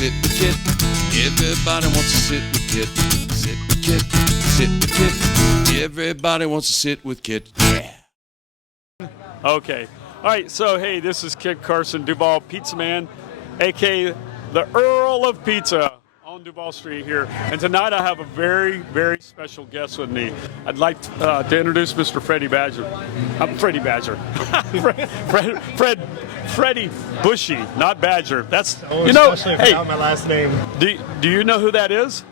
sit with Kit. Everybody wants to sit with Kit. Sit with Kit. Sit with Kit. Everybody wants to sit with Kit. Yeah. Okay. All right. So, hey, this is Kit Carson, Duval Pizzaman, a.k.a. the Earl of Pizza on Duval Street here. And tonight I have a very, very special guest with me. I'd like to introduce Mr. Freddie Badger. I'm Freddie Badger. Freddie Bushey, not Badger. That's, you know, hey, my last name. Do you know who that is?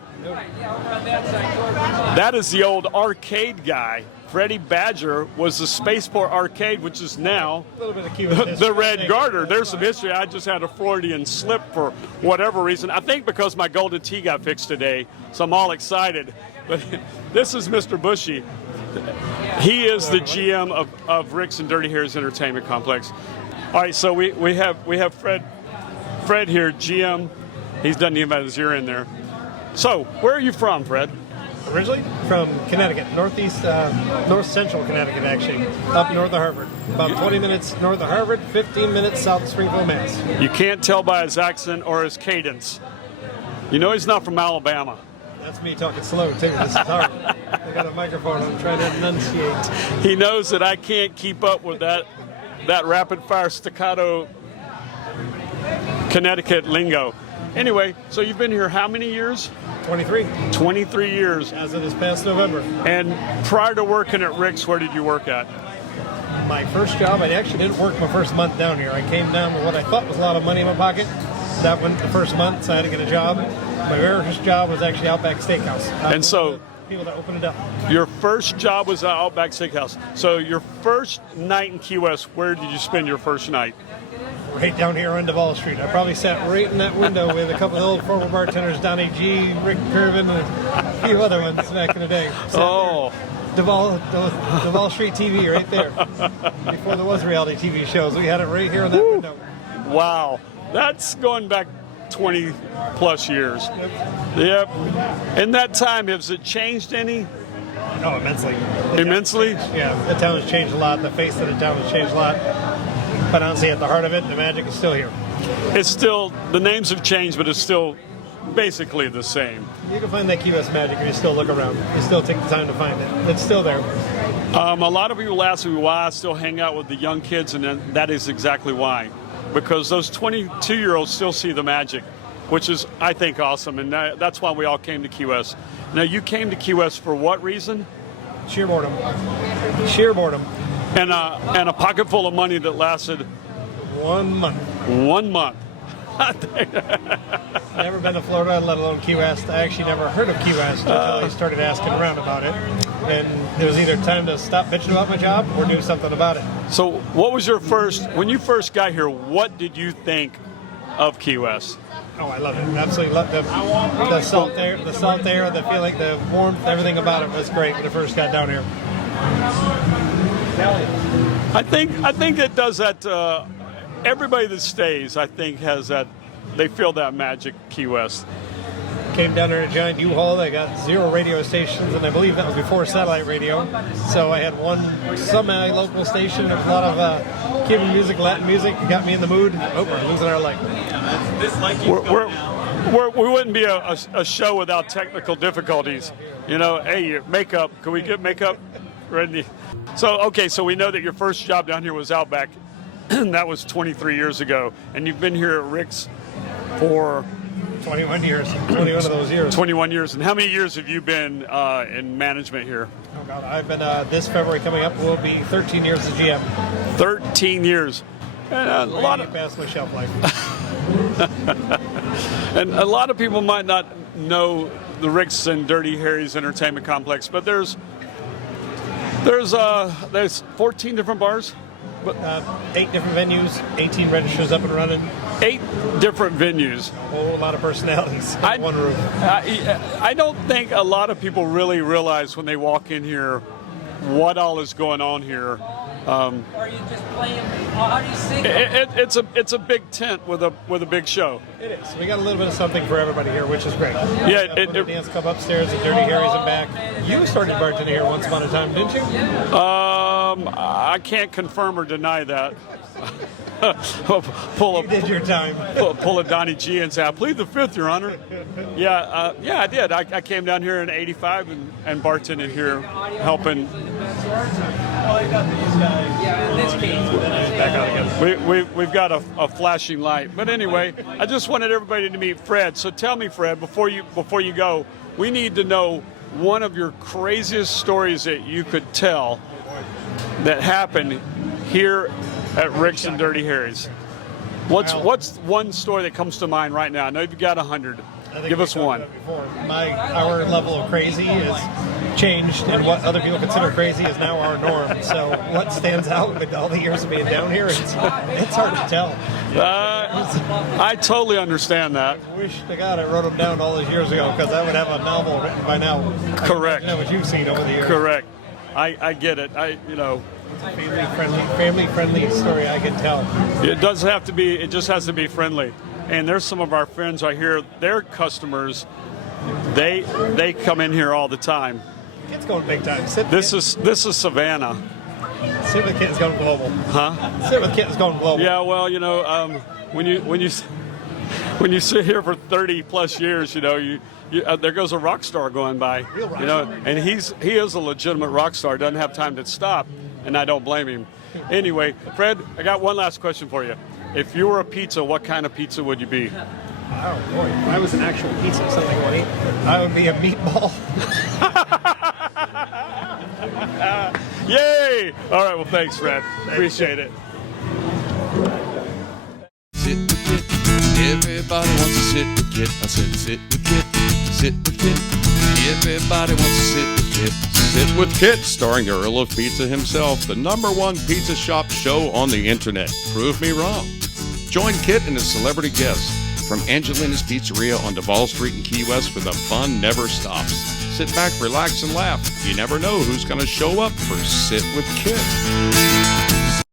That is the old arcade guy. Freddie Badger was the Spaceport Arcade, which is now the Red Garter. There's some history. I just had a Freudian slip for whatever reason. I think because my golden tee got fixed today, so I'm all excited. But this is Mr. Bushey. He is the GM of Rick's and Dirty Harry's Entertainment Complex. All right, so we have Fred here, GM. He's done the about his ear in there. So, where are you from, Fred? Originally from Connecticut, north central Connecticut, actually, up north of Harvard. About 20 minutes north of Harvard, 15 minutes south of Springfield, Mass. You can't tell by his accent or his cadence. You know he's not from Alabama. That's me talking slow, too. This is hard. I got a microphone. I'm trying to enunciate. He knows that I can't keep up with that rapid-fire staccato Connecticut lingo. Anyway, so you've been here how many years? 23. 23 years. As of this past November. And prior to working at Rick's, where did you work at? My first job, I actually didn't work my first month down here. I came down with what I thought was a lot of money in my pocket. That went the first month, so I had to get a job. My very first job was actually Outback Steakhouse. And so, people that opened it up. Your first job was at Outback Steakhouse. So your first night in Key West, where did you spend your first night? Right down here on Duval Street. I probably sat right in that window with a couple of old former bartenders, Donnie G, Rick Curvin, and a few other ones back in the day. Oh. Duval Street TV right there. Before there was reality TV shows, we had it right here in that window. Wow. That's going back 20 plus years. Yep. In that time, has it changed any? Oh, immensely. Immensely? Yeah, the town has changed a lot. The face of the town has changed a lot. But honestly, at the heart of it, the magic is still here. It's still, the names have changed, but it's still basically the same. You can find that Key West magic if you still look around. You still take the time to find it. It's still there. A lot of people ask me why I still hang out with the young kids, and that is exactly why. Because those 22-year-olds still see the magic, which is, I think, awesome. And that's why we all came to Key West. Now, you came to Key West for what reason? Sheer boredom. Sheer boredom. And a pocket full of money that lasted 1 month. 1 month. Never been to Florida, let alone Key West. I actually never heard of Key West until I started asking around about it. And it was either time to stop bitching about my job or do something about it. So what was your when you first got here, what did you think of Key West? Oh, I love it. Absolutely love the salt air, the feeling, the warmth, everything about it was great when I first got down here. I think it does that. Everybody that stays, I think, has that. They feel that magic. Key West. Came down there in a giant U-Haul. They got 0 radio stations, and I believe that was before satellite radio. So I had one semi-local station, a lot of Cuban music, Latin music. It got me in the mood. Oh, we're losing our light. We wouldn't be a show without technical difficulties. You know, hey, makeup. Can we get makeup? So we know that your first job down here was Outback. That was 23 years ago. And you've been here at Rick's for 21 years. 21 of those years. 21 years. And how many years have you been in management here? Oh, God. I've been, this February coming up, will be 13 years as GM. 13 years. And a lot of past my shelf life. And a lot of people might not know the Rick's and Dirty Harry's Entertainment Complex, but there's 14 different bars. 8 different venues, 18 registers up and running. 8 different venues. A whole lot of personalities in one room. I don't think a lot of people really realize when they walk in here what all is going on here. Are you just playing? How do you sing? It's a big tent with a big show. It is. We got a little bit of something for everybody here, which is great. Yeah. Dance Club upstairs at Dirty Harry's and back. You started bartending here once upon a time, didn't you? I can't confirm or deny that. You did your time. Pull a Donnie G and say, I plead the fifth, Your Honor. Yeah, I did. I came down here in '85 and bartended here, helping. We've got a flashing light. But anyway, I just wanted everybody to meet Fred. So tell me, Fred, before you go, we need to know one of your craziest stories that you could tell that happened here at Rick's and Dirty Harry's. What's one story that comes to mind right now? I know you've got 100. Give us one. Our level of crazy has changed, and what other people consider crazy is now our norm. So what stands out with all the years of being down here, it's hard to tell. I totally understand that. I wish to God I wrote them down all those years ago, because I would have a novel written by now. Correct. I know what you've seen over the years. Correct. I get it. Family-friendly story I can tell. It doesn't have to be. It just has to be friendly. And there's some of our friends right here. Their customers, they come in here all the time. Kit's going big time. This is Savannah. Sit with Kit's going global. Huh? Sit with Kit's going global. Yeah. Well, when you sit here for 30 plus years, there goes a rock star going by. Real rock star. And he is a legitimate rock star. Doesn't have time to stop, and I don't blame him. Anyway, Fred, I got one last question for you. If you were a pizza, what kind of pizza would you be? Oh boy, if I was an actual pizza, something I would eat, I would be a meatball. Yay! All right, well, thanks, Fred. Appreciate it. Sit with Kit. Everybody wants to sit with Kit. I said sit with Kit. Sit with Kit. Everybody wants to sit with Kit. Sit with Kit, starring the Earl of Pizza himself, the #1 pizza shop show on the internet. Prove me wrong. Join Kit and his celebrity guests from Angelina's Pizzeria on Duval Street in Key West, where the fun never stops. Sit back, relax, and laugh. You never know who's going to show up for Sit with Kit.